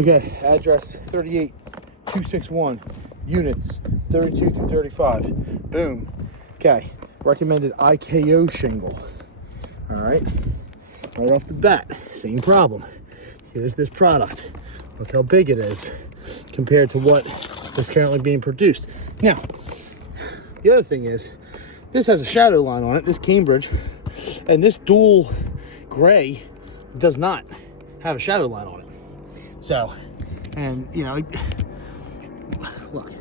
Okay, address 38261, units 32 through 35. Boom. Okay, recommended IKO shingle. All right, right off the bat, same problem. Here's this product. Look how big it is compared to what is currently being produced. Now, the other thing is, this has a shadow line on it, this Cambridge, and this dual gray does not have a shadow line on it. So, and you know, look,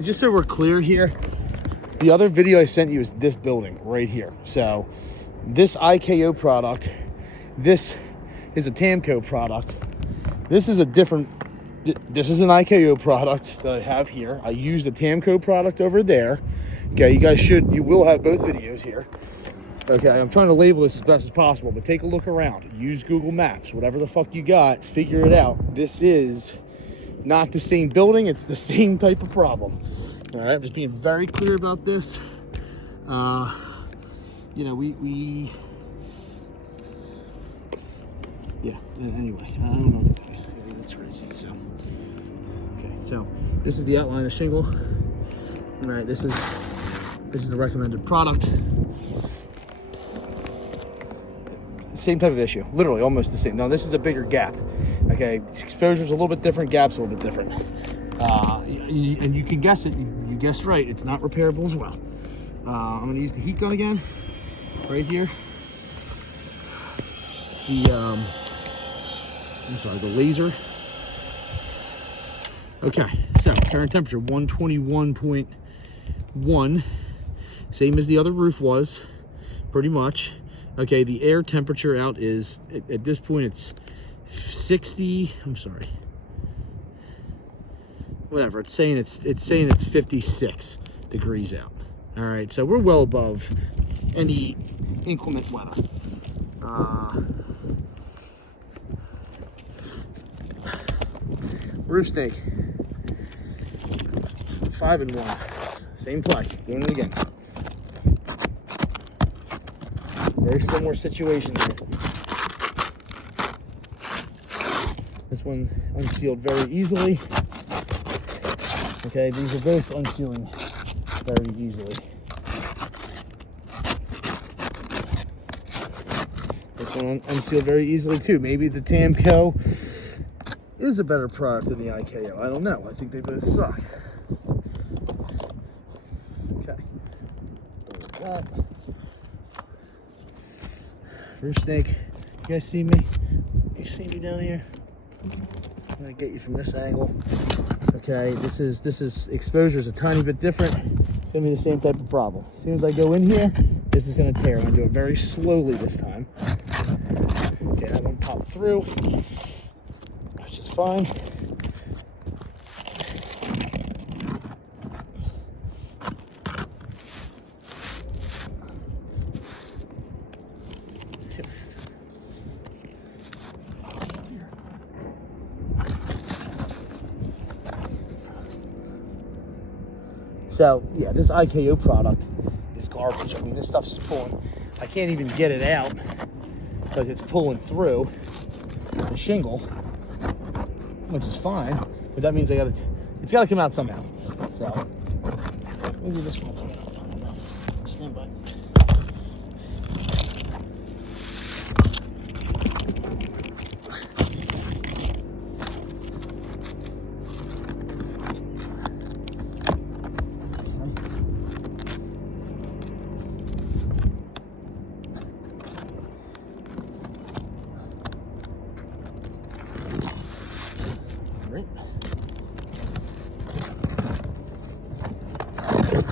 just so we're clear here, the other video I sent you is this building right here. So this IKO product, this is a Tamco product. This is a different, this is an IKO product that I have here. I used a Tamco product over there. Okay, you will have both videos here. Okay, I'm trying to label this as best as possible, but take a look around. Use Google Maps, whatever the fuck you got, figure it out. This is not the same building, it's the same type of problem. All right, I'm just being very clear about this. You know, yeah, anyway, I don't know what to tell you. That's crazy, so. Okay, so this is the outline of the shingle. All right, this is the recommended product. Same type of issue, literally almost the same. Now this is a bigger gap. Okay, exposure's a little bit different, gap's a little bit different. And you can guess it, you guessed right, it's not repairable as well. I'm gonna use the heat gun again, right here. The laser. Okay, so current temperature 121.1, same as the other roof was, pretty much. Okay, the air temperature out is, at this point, it's 60, I'm sorry. Whatever, it's saying it's 56 degrees out. All right, so we're well above any inclement weather. Roof stake, 5-in-1, same play, doing it again. Very similar situation here. This one unsealed very easily. Okay, these are both unsealing very easily. This one unsealed very easily too. Maybe the Tamco is a better product than the IKO. I don't know. I think they both suck. Okay. That. Roof snake. You guys see me? You see me down here? I'm gonna get you from this angle. Okay, this is exposure is a tiny bit different. It's gonna be the same type of problem. As soon as I go in here, this is gonna tear. I'm gonna do it very slowly this time. Okay, that one popped through, which is fine. So yeah, this IKO product is garbage. I mean, this stuff's just pulling. I can't even get it out because it's pulling through the shingle, which is fine. But that means it's got to come out somehow. So maybe this one will come out. I don't know. Stand by.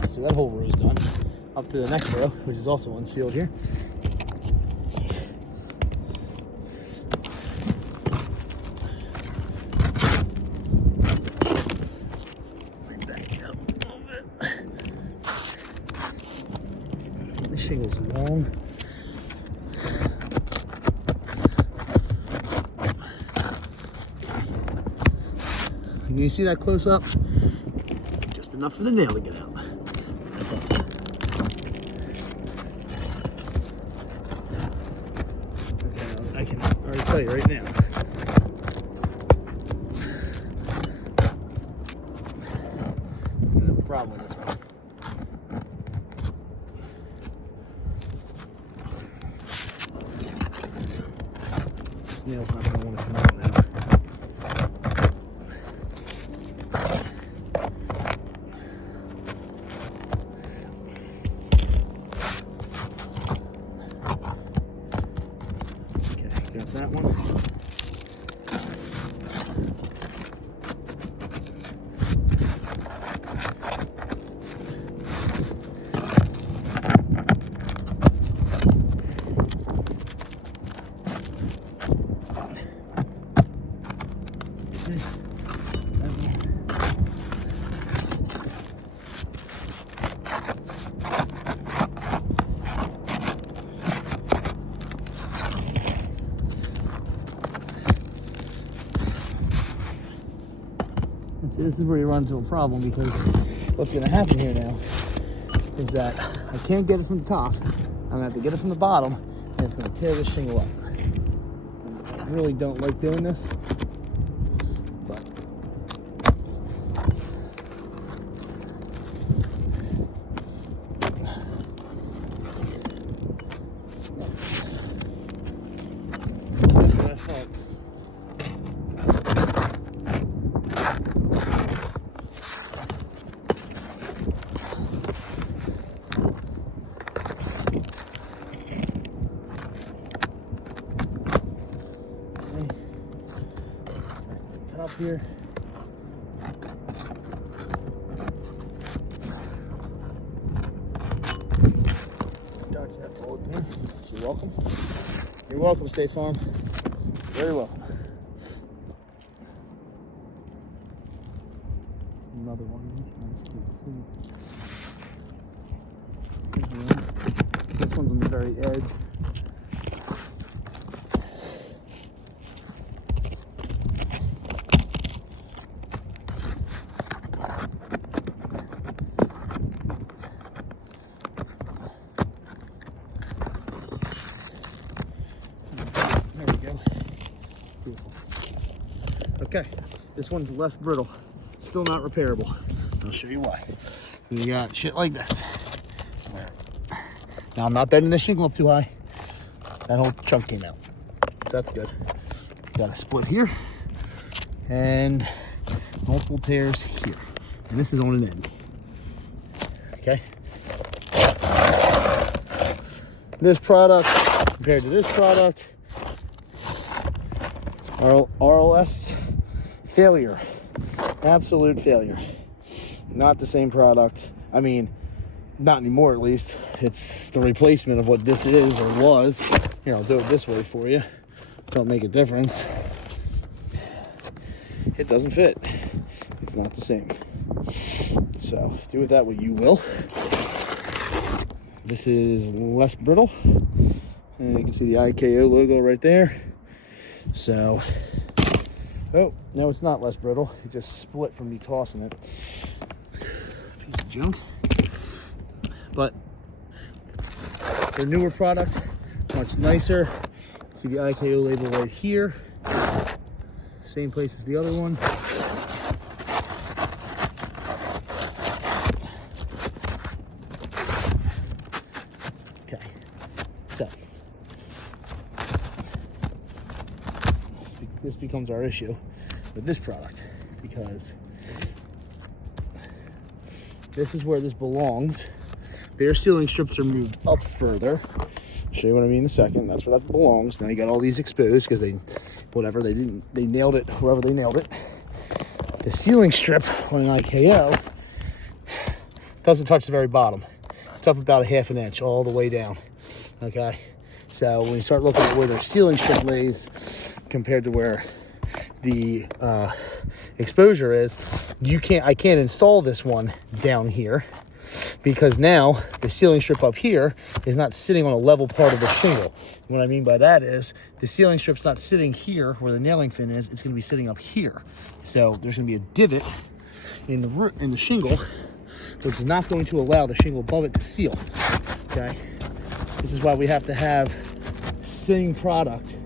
So that whole row is done. Up to the next row, which is also unsealed here. Back up a little bit. The shingle's long. Can you see that close up? Just enough for the nail to get out. Okay, I can already tell you right now, guy's not going to want to come out now. Okay, got that one. See, this is where you run into a problem, because what's going to happen here now is that I can't get it from the top. I'm going to have to get it from the bottom, and it's going to tear this shingle up. I really don't like doing this, but that's what I thought. Top here. Dodge that bullet there. You're welcome. You're welcome, State Farm. Very welcome. Another one. This one's on the very edge. There we go. Beautiful. Okay, this one's less brittle. Still not repairable. I'll show you why. You got shit like this. Now I'm not bending the shingle up too high. That whole chunk came out. That's good. Got a split here and multiple tears here. And this is on an end. Okay. This product compared to this product, RLS, failure. Absolute failure. Not the same product. I mean, not anymore at least. It's the replacement of what this is or was. Here, I'll do it this way for you. Don't make a difference. It doesn't fit. It's not the same. So do with that what you will. This is less brittle. And you can see the IKO logo right there. So, oh, no, it's not less brittle. It just split from me tossing it. Piece of junk. But the newer product, much nicer. See the IKO label right here. Same place as the other one. Okay, so this becomes our issue with this product, because this is where this belongs. Their sealing strips are moved up further. I'll show you what I mean in a second. That's where that belongs. Now you got all these exposed because they nailed it wherever they nailed it. The sealing strip on an IKO doesn't touch the very bottom. It's up about a ½ an inch all the way down. Okay, so when you start looking at where their sealing strip lays compared to where the exposure is, I can't install this one down here, because now the sealing strip up here is not sitting on a level part of the shingle. What I mean by that is the sealing strip's not sitting here where the nailing fin is. It's going to be sitting up here. So there's going to be a divot in the shingle, which is not going to allow the shingle above it to seal. Okay, this is why we have to have sitting product.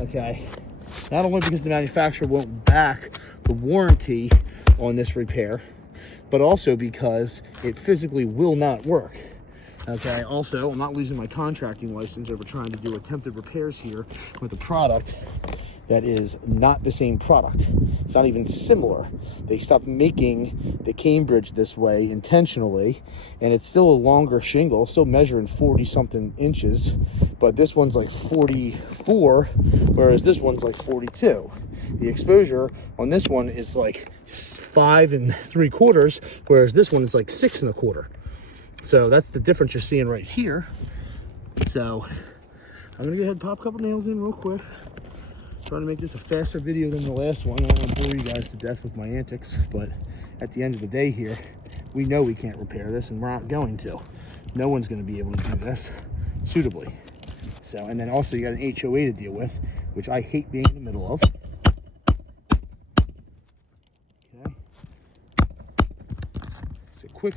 Okay, not only because the manufacturer won't back the warranty on this repair, but also because it physically will not work. Okay, also, I'm not losing my contracting license over trying to do attempted repairs here with a product that is not the same product. It's not even similar. They stopped making the Cambridge this way intentionally, and it's still a longer shingle, still measuring 40-something inches, but this one's like 44, whereas this one's like 42. The exposure on this one is like 5 3/4, whereas this one is like 6 1/4. So that's the difference you're seeing right here. So I'm gonna go ahead and pop a couple nails in real quick. Trying to make this a faster video than the last one. I don't want to bore you guys to death with my antics, but at the end of the day here, we know we can't repair this, and we're not going to. No one's going to be able to do this suitably. So, and then also you got an HOA to deal with, which I hate being in the middle of. Okay. So quick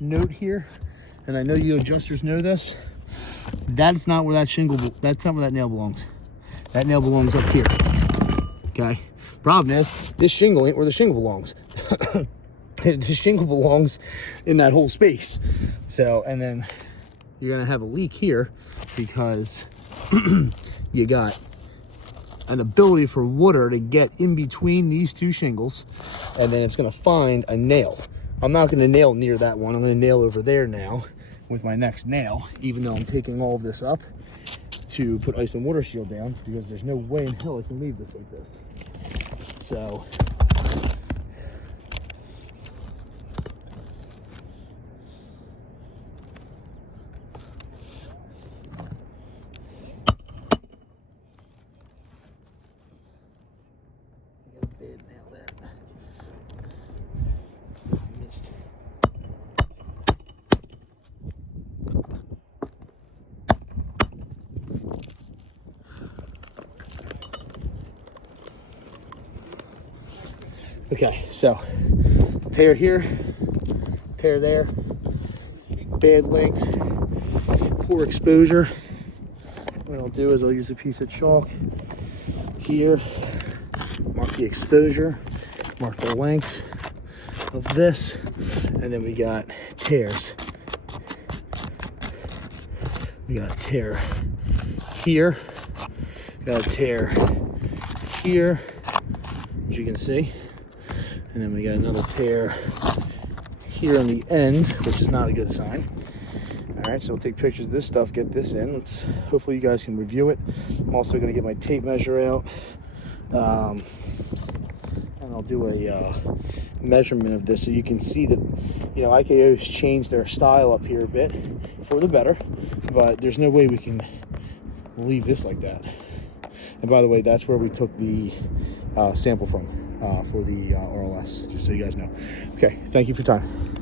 note here, and I know you adjusters know this. That's not where that shingle, that's not where that nail belongs. That nail belongs up here, okay? Problem is, this shingle ain't where the shingle belongs. The shingle belongs in that whole space. So, and then you're gonna have a leak here because you got an ability for water to get in between these two shingles, and then it's gonna find a nail. I'm not gonna nail near that one. I'm gonna nail over there now with my next nail, even though I'm taking all of this up to put ice and water shield down, because there's no way in hell I can leave this like this. So I got a bad nail there. I missed. Okay, so tear here, tear there, bad length, poor exposure. What I'll do is I'll use a piece of chalk here, mark the exposure, mark the length of this, and then we got tears. We got a tear here, got a tear here, as you can see. And then we got another tear here on the end, which is not a good sign. All right, so we'll take pictures of this stuff, get this in. Hopefully you guys can review it. I'm also gonna get my tape measure out. And I'll do a measurement of this so you can see that, you know, IKO's changed their style up here a bit for the better, but there's no way we can leave this like that. And by the way, that's where we took the sample from for the RLS, just so you guys know. Okay, thank you for your time.